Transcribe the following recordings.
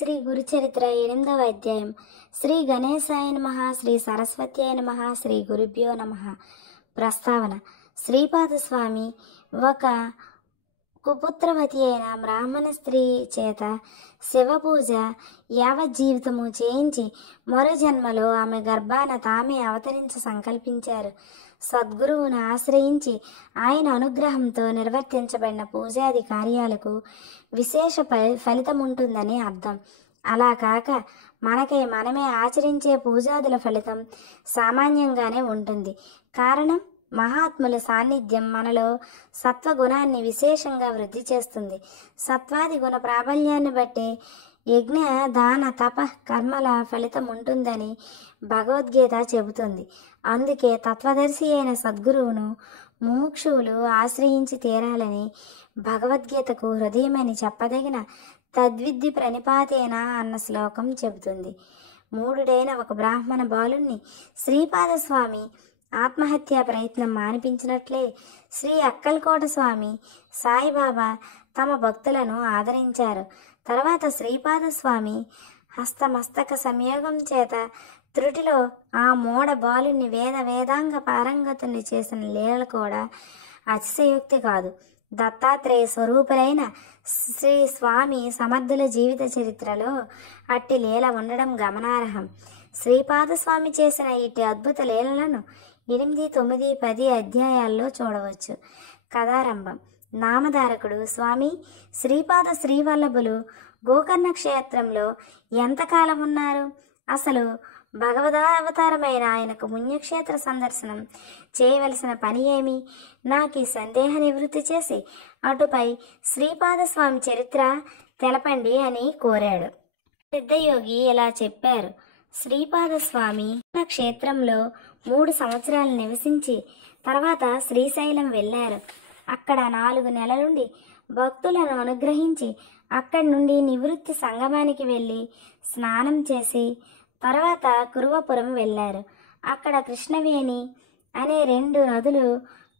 శ్రీ గురుచరిత్ర 8వ అధ్యాయం. శ్రీ గణేశాయ నమః. శ్రీ సరస్వత్యాయ నమః. శ్రీ గురుభ్యో నమః. ప్రస్తావన. శ్రీపాద స్వామి ఒక కుపుత్రవతి అయిన బ్రాహ్మణ స్త్రీ చేత శివపూజ యావజ్జీవితము చేయించి మరో జన్మలో ఆమె గర్భాన తామే అవతరించ సంకల్పించారు. సద్గురువును ఆశ్రయించి ఆయన అనుగ్రహంతో నిర్వర్తించబడిన పూజాది కార్యాలకు విశేష ఫలితముంటుందని అర్థం. అలా కాక మనకై మనమే ఆచరించే పూజాదుల ఫలితం సామాన్యంగానే ఉంటుంది. కారణం, మహాత్ముల సాన్నిధ్యం మనలో సత్వగుణాన్ని విశేషంగా వృద్ధి చేస్తుంది. సత్వాది గుణ ప్రాబల్యాన్ని బట్టి యజ్ఞ దాన తప కర్మల ఫలితం ఉంటుందని భగవద్గీత చెబుతుంది. అందుకే తత్వదర్శి అయిన సద్గురువును ముముక్షువులు ఆశ్రయించి తీరాలని భగవద్గీతకు హృదయమని చెప్పదగిన తద్విద్ది ప్రణిపాతేన అన్న శ్లోకం చెబుతుంది. మూఢుడైన ఒక బ్రాహ్మణ బాలుణ్ణి శ్రీపాద స్వామి ఆత్మహత్యా ప్రయత్నం మానిపించినట్లే శ్రీ అక్కల్కోట స్వామి సాయిబాబా తమ భక్తులను ఆదరించారు. తర్వాత శ్రీపాద స్వామి హస్తమస్తక సంయోగం చేత త్రుటిలో ఆ మూఢ బాలుని వేదాంగ పారంగతుని చేసిన లీలలు కూడా అతిశయోక్తి కాదు. దత్తాత్రేయ స్వరూపులైన శ్రీ స్వామి సమర్థుల జీవిత చరిత్రలో అట్టి లీల ఉండడం గమనార్హం. శ్రీపాద స్వామి చేసిన ఇటు అద్భుత లీలలను 8, 9, 10 అధ్యాయాల్లో చూడవచ్చు. కథారంభం. నామధారకుడు స్వామి శ్రీపాద శ్రీవల్లభులు గోకర్ణ క్షేత్రంలో ఎంతకాలం ఉన్నారు? అసలు భగవదావతారమైన ఆయనకు పుణ్యక్షేత్ర సందర్శనం చేయవలసిన పని ఏమి? నాకు ఈ సందేహ నివృత్తి చేసి అటుపై శ్రీపాద స్వామి చరిత్ర తెలపండి అని కోరాడు. సిద్ధయోగి ఇలా చెప్పారు. శ్రీపాద స్వామి క్షేత్రంలో 3 సంవత్సరాలు నివసించి తర్వాత శ్రీశైలం వెళ్ళారు. అక్కడ 4 నెలలుండి భక్తులను అనుగ్రహించి అక్కడి నుండి నివృత్తి సంగమానికి వెళ్ళి స్నానం చేసి తర్వాత కురువపురం వెళ్ళారు. అక్కడ కృష్ణవేణి అనే 2 నదులు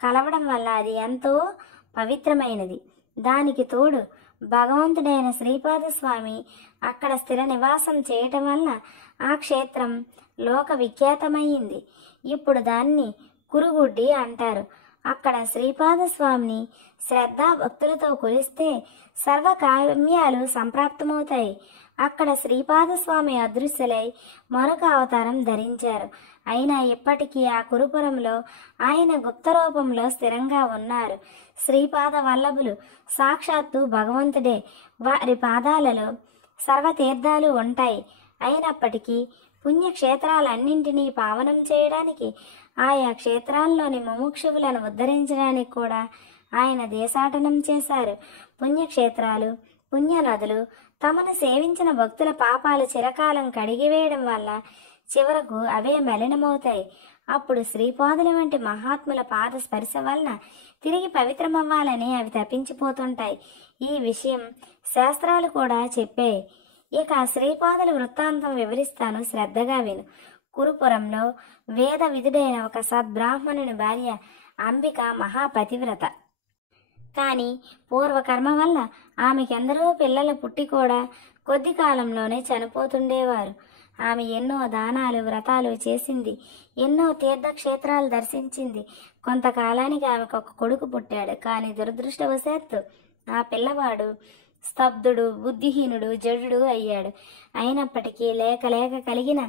కలవడం వల్ల అది ఎంతో పవిత్రమైనది. దానికి తోడు భగవంతుడైన శ్రీపాద స్వామి అక్కడ స్థిర నివాసం చేయటం వల్ల ఆ క్షేత్రం లోక విఖ్యాతమైంది. ఇప్పుడు దాన్ని కురుగుడ్డి అంటారు. అక్కడ శ్రీపాద స్వామిని శ్రద్ధా భక్తులతో కొలిస్తే సర్వకామ్యాలు సంప్రాప్తమవుతాయి. అక్కడ శ్రీపాద స్వామి అదృశ్యులై మరొక అవతారం ధరించారు. అయినా ఇప్పటికీ ఆ కురుపురంలో ఆయన గుప్త రూపంలో స్థిరంగా ఉన్నారు. శ్రీపాద వల్లభులు సాక్షాత్తు భగవంతుడే. వారి పాదాలలో సర్వతీర్థాలు ఉంటాయి. అయినప్పటికీ పుణ్యక్షేత్రాలన్నింటినీ పావనం చేయడానికి, ఆయా క్షేత్రాల్లోని ముముక్షువులను ఉద్ధరించడానికి కూడా ఆయన దేశాటనం చేశారు. పుణ్యక్షేత్రాలు, పుణ్యనదులు తమను సేవించిన భక్తుల పాపాలు చిరకాలం కడిగివేయడం వల్ల చివరకు అవే మలినమవుతాయి. అప్పుడు శ్రీపాదుల వంటి మహాత్ముల పాద స్పర్శ వలన తిరిగి పవిత్రమవ్వాలని అవి తప్పించిపోతుంటాయి. ఈ విషయం శాస్త్రాలు కూడా చెప్పాయి. ఇక శ్రీపాదుల వృత్తాంతం వివరిస్తాను, శ్రద్ధగా విను. కురుపురంలో వేద విధుడైన ఒక సద్బ్రాహ్మణుని భార్య అంబిక మహాపతివ్రత. కానీ పూర్వకర్మ వల్ల ఆమెకెందరో పిల్లలు పుట్టి కూడా కొద్ది కాలంలోనే చనిపోతుండేవారు. ఆమె ఎన్నో దానాలు వ్రతాలు చేసింది, ఎన్నో తీర్థక్షేత్రాలు దర్శించింది. కొంతకాలానికి ఆమెకు ఒక కొడుకు పుట్టాడు. కానీ దురదృష్టవశాత్తు ఆ పిల్లవాడు స్తబ్దుడు, బుద్ధిహీనుడు, జడుడు అయ్యాడు. అయినప్పటికీ లేక కలిగిన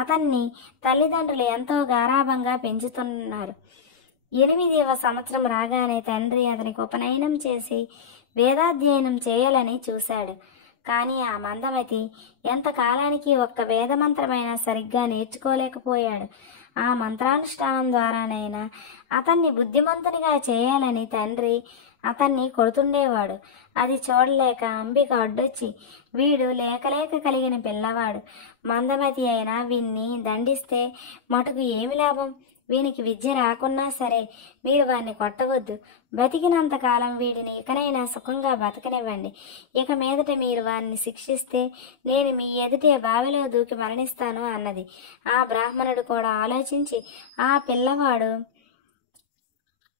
అతన్ని తల్లిదండ్రులు ఎంతో గారాభంగా పెంచుతున్నారు. 8వ సంవత్సరం రాగానే తండ్రి అతనికి ఉపనయనం చేసి వేదాధ్యయనం చేయాలని చూశాడు. కానీ ఆ మందమతి ఎంతకాలానికి ఒక్క వేదమంత్రమైనా సరిగ్గా నేర్చుకోలేకపోయాడు. ఆ మంత్రానుష్ఠానం ద్వారానైనా అతన్ని బుద్ధిమంతునిగా చేయాలని తండ్రి అతన్ని కొడుతుండేవాడు. అది చూడలేక అంబిక అడ్డొచ్చి, వీడు లేక కలిగిన పిల్లవాడు, మందమతి అయినా వీణ్ణి దండిస్తే మటుకు ఏమి లాభం? వీనికి విద్య రాకున్నా సరే మీరు వారిని కొట్టవద్దు. బతికినంతకాలం వీడిని ఇకనైనా సుఖంగా బతకనివ్వండి. ఇక మీదట మీరు వారిని శిక్షిస్తే నేను మీ ఎదుటే బావిలో దూకి మరణిస్తాను అన్నది. ఆ బ్రాహ్మణుడు కూడా ఆలోచించి ఆ పిల్లవాడు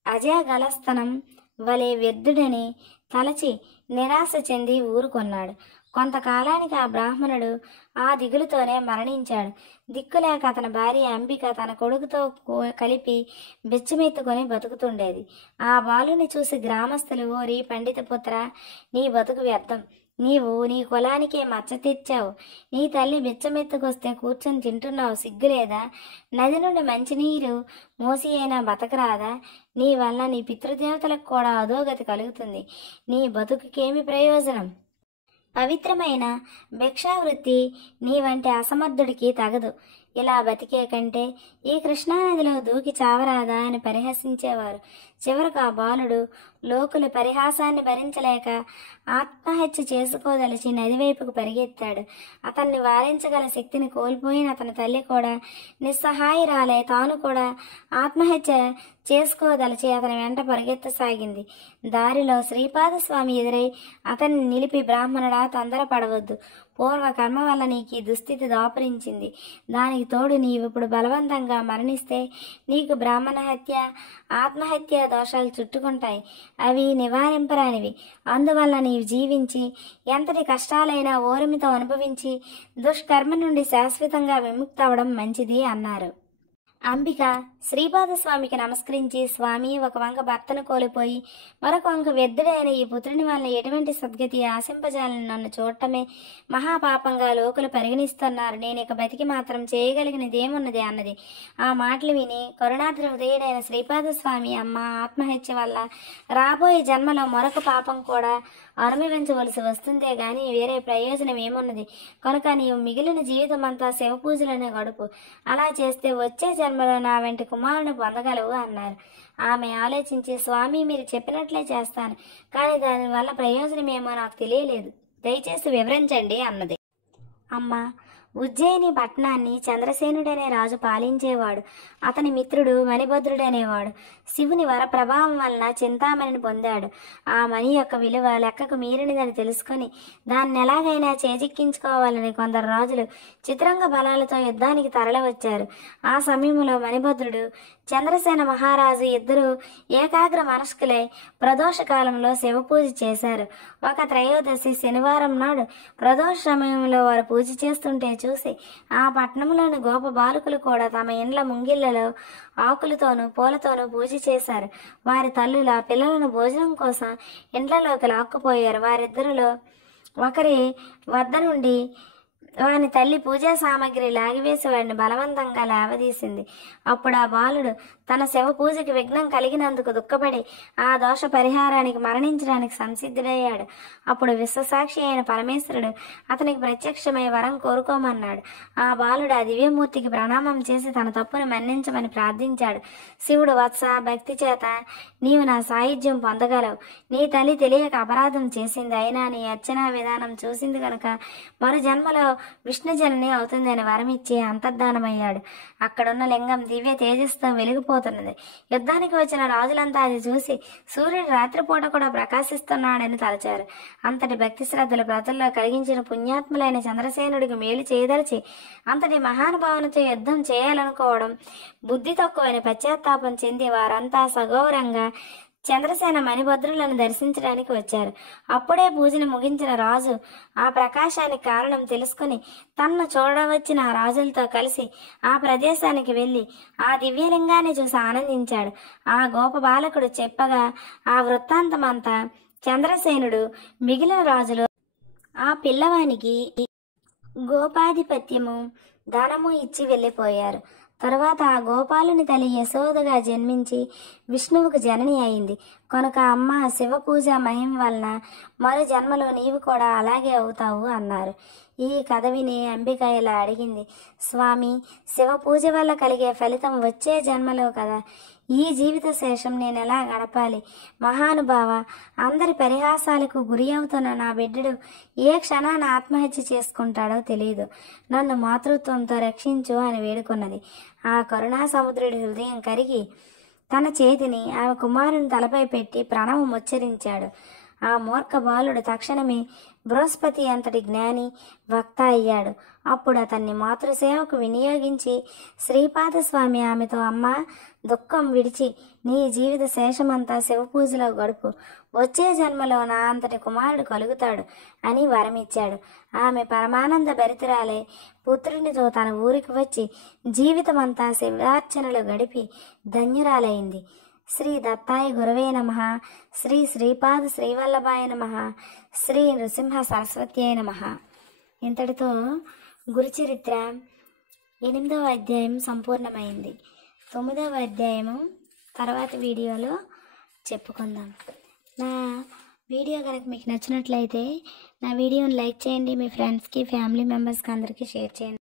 అజయగలస్తనం వలె వ్యర్థుడని తలచి నిరాశ చెంది ఊరుకొన్నాడు. కొంతకాలానికి ఆ బ్రాహ్మణుడు ఆ దిగులుతోనే మరణించాడు. దిక్కులేక అతని భార్య అంబిక తన కొడుకుతో కలిపి బిచ్చమెత్తుకొని బతుకుతుండేది. ఆ బాలుని చూసి గ్రామస్తులు, ఓరి పండితపుత్ర, నీ బతుకు వ్యర్థం. నీవు నీ కులానికే మచ్చ తెచ్చావు. నీ తల్లి బిచ్చమెత్తుకొస్తే కూర్చొని తింటున్నావు, సిగ్గులేదా? నది నుండి మంచినీరు మోసి అయినా బతకరాదా? నీ వల్ల నీ పితృదేవతలకు కూడా అధోగతి కలుగుతుంది. నీ బతుకుకేమి ప్రయోజనం? పవిత్రమైన భిక్షావృత్తి నీ వంటి అసమర్థుడికి తగదు. ఇలా బతికే కంటే ఈ కృష్ణానదిలో దూకి చావరాదా అని పరిహసించేవారు. చివరకు ఆ బాలుడు లోకుల పరిహాసాన్ని భరించలేక ఆత్మహత్య చేసుకోదలిచి నదివైపుకు పరిగెత్తాడు. అతన్ని వారించగల శక్తిని కోల్పోయిన అతని తల్లి కూడా నిస్సహాయురాలే తాను కూడా ఆత్మహత్య చేసుకోదలిచి అతని వెంట పరిగెత్తసాగింది. దారిలో శ్రీపాదస్వామి ఎదురై అతన్ని నిలిపి, బ్రాహ్మణుడా, తొందరపడవద్దు. పూర్వ కర్మ వల్ల నీకు ఈ దుస్థితి దాపురించింది. దానికి తోడు నీవిప్పుడు బలవంతంగా మరణిస్తే నీకు బ్రాహ్మణ హత్య, ఆత్మహత్య దోషాలు చుట్టుకుంటాయి. అవి నివారింపరానివి. అందువల్ల నీవు జీవించి ఎంతటి కష్టాలైనా ఓర్మితో అనుభవించి దుష్కర్మ నుండి శాశ్వతంగా విముక్తవడం మంచిది అన్నారు. అంబిక శ్రీపాదస్వామికి నమస్కరించి, స్వామి, ఒక వంక భర్తను కోల్పోయి మరొక వంక వ్యర్థుడైన ఈ పుత్రుని వల్ల ఎటువంటి సద్గతి ఆశింపజాలని నన్ను చూడటమే మహాపాపంగా లోకులు పరిగణిస్తున్నారు. నేను ఇక బతికి మాత్రం చేయగలిగినదేమున్నది అన్నది. ఆ మాటలు విని కరుణాద్ర హృదయుడైన శ్రీపాదస్వామి, అమ్మ, ఆత్మహత్య వల్ల రాబోయే జన్మలో మరొక పాపం కూడా అనుభవించవలసి వస్తుందే గాని వేరే ప్రయోజనం ఏమున్నది? కనుక నీవు మిగిలిన జీవితం అంతా శివ పూజలను గడుపు. అలా చేస్తే వచ్చే జన్మలో నా వెంటి కుమారుని పొందగలవు అన్నారు. ఆమె ఆలోచించి, స్వామి, మీరు చెప్పినట్లే చేస్తాను, కానీ దానివల్ల ప్రయోజనమేమో నాకు తెలియలేదు, దయచేసి వివరించండి అన్నది. అమ్మ, ఉజ్జయిని పట్టణాన్ని చంద్రసేనుడనే రాజు పాలించేవాడు. అతని మిత్రుడు మణిభద్రుడనేవాడు. శివుని వర ప్రభావం వలన చింతామణిని పొందాడు. ఆ మణి యొక్క విలువ లెక్కకు మీరినదని తెలుసుకుని దాన్ని ఎలాగైనా చేజిక్కించుకోవాలని కొందరు రాజులు చిత్రంగ బలాలతో యుద్ధానికి తరలివచ్చారు. ఆ సమయంలో మణిభద్రుడు, చంద్రసేన మహారాజు ఇద్దరూ ఏకాగ్ర మనస్కులై ప్రదోష కాలంలో శివపూజ చేశారు. ఒక త్రయోదశి శనివారం నాడు ప్రదోష సమయంలో వారు పూజ చేస్తుంటే చూసి ఆ పట్టణంలోని గోప బాలకులు కూడా తమ ఇండ్ల ముంగిళ్లలో ఆకులతోనూ పూలతోనూ పూజ చేశారు. వారి తల్లుల పిల్లలను భోజనం కోసం ఇండ్లలోకి లాక్కుపోయారు. వారిద్దరిలో ఒకరి వద్ద నుండి వాని తల్లి పూజా సామాగ్రి లాగివేసి వాడిని బలవంతంగా లేవదీసింది. అప్పుడు ఆ బాలుడు తన శివ పూజకి విఘ్నం కలిగినందుకు దుఃఖపడి ఆ దోష పరిహారానికి మరణించడానికి సంసిద్ధుడయ్యాడు. అప్పుడు విశ్వసాక్షి అయిన పరమేశ్వరుడు అతనికి ప్రత్యక్షమై వరం కోరుకోమన్నాడు. ఆ బాలుడు ఆ దివ్యమూర్తికి ప్రణామం చేసి తన తప్పును మన్నించమని ప్రార్థించాడు. శివుడు, వత్స, భక్తి చేత నీవు నా సాయుధ్యం పొందగలవు. నీ తల్లి తెలియక అపరాధం చేసింది, అయినా నీ అర్చనా విధానం చూసింది కనుక మరు జన్మలో విష్ణుజనని అవుతుందని వరమిచ్చి అంతర్ధానమయ్యాడు. అక్కడున్న లింగం దివ్య తేజస్సుతో వెలిగిపోతున్నది. యుద్ధానికి వచ్చిన రాజులంతా అది చూసి సూర్యుడు రాత్రిపూట కూడా ప్రకాశిస్తున్నాడని తలచారు. అంతటి భక్తి శ్రద్ధలు ప్రజల్లో కలిగించిన పుణ్యాత్ములైన చంద్రసేనుడికి మేలు చేయదలిచి అంతటి మహానుభావనతో యుద్ధం చేయాలనుకోవడం బుద్ధి తక్కువని పశ్చాత్తాపం చెంది వారంతా సగౌరవంగా చంద్రసేన మణిభద్రులను దర్శించడానికి వచ్చారు. అప్పుడే పూజను ముగించిన రాజు ఆ ప్రకాశానికి కారణం తెలుసుకుని తన్ను చూడవచ్చిన ఆ రాజులతో కలిసి ఆ ప్రదేశానికి వెళ్ళి ఆ దివ్యలింగాన్ని చూసి ఆనందించాడు. ఆ గోప బాలకుడు చెప్పగా ఆ వృత్తాంతమంతా చంద్రసేనుడు మిగిలిన రాజులు ఆ పిల్లవానికి గోపాధిపత్యము, ధనము ఇచ్చి వెళ్ళిపోయారు. తరువాత ఆ గోపాలుని తల్లి యశోదగా జన్మించి విష్ణువుకు జనని అయింది. కనుక అమ్మ, శివ పూజ మహిమ వలన మరో జన్మలో నీవు కూడా అలాగే అవుతావు అన్నారు. ఈ కథ విని అంబిక ఇలా అడిగింది, స్వామి, శివ పూజ వల్ల కలిగే ఫలితం వచ్చే జన్మలో కదా, ఈ జీవిత శేషం నేను ఎలా గడపాలి? మహానుభావ, అందరి పరిహాసాలకు గురి అవుతున్న నా బిడ్డడు ఏ క్షణాన ఆత్మహత్య చేసుకుంటాడో తెలియదు. నన్ను మాతృత్వంతో రక్షించు అని వేడుకున్నది. ఆ కరుణా సముద్రుడి హృదయం కరిగి తన చేతిని ఆమె కుమారుని తలపై పెట్టి ప్రణవం ఉచ్చరించాడు. ఆ మూర్ఖ బాలుడు తక్షణమే బృహస్పతి అంతటి జ్ఞాని వక్త అయ్యాడు. అప్పుడు అతన్ని మాతృసేవకు వినియోగించి శ్రీపాదస్వామి ఆమెతో, అమ్మా, దుఃఖం విడిచి నీ జీవిత శేషమంతా శివపూజలో గడుపు. వచ్చే జన్మలో నా అంతటి కుమారుడు కలుగుతాడు అని వరమిచ్చాడు. ఆమె పరమానంద భరితురాలై పుత్రునితో తన ఊరికి వచ్చి జీవితమంతా శివార్చనలు గడిపి ధన్యురాలైంది. శ్రీ దత్తాయ గురవే నమః. శ్రీ శ్రీపాద శ్రీవల్లభాయ నమః. శ్రీ నృసింహ సరస్వత్యాయ నమః. ఇంతటితో గురుచరిత్ర 8వ అధ్యాయం సంపూర్ణమైంది. 9వ అధ్యాయము తర్వాతి వీడియోలో చెప్పుకుందాం. నా వీడియో కనుక మీకు నచ్చినట్లయితే నా వీడియోని లైక్ చేయండి, మీ ఫ్రెండ్స్కి, ఫ్యామిలీ మెంబర్స్కి అందరికీ షేర్ చేయండి.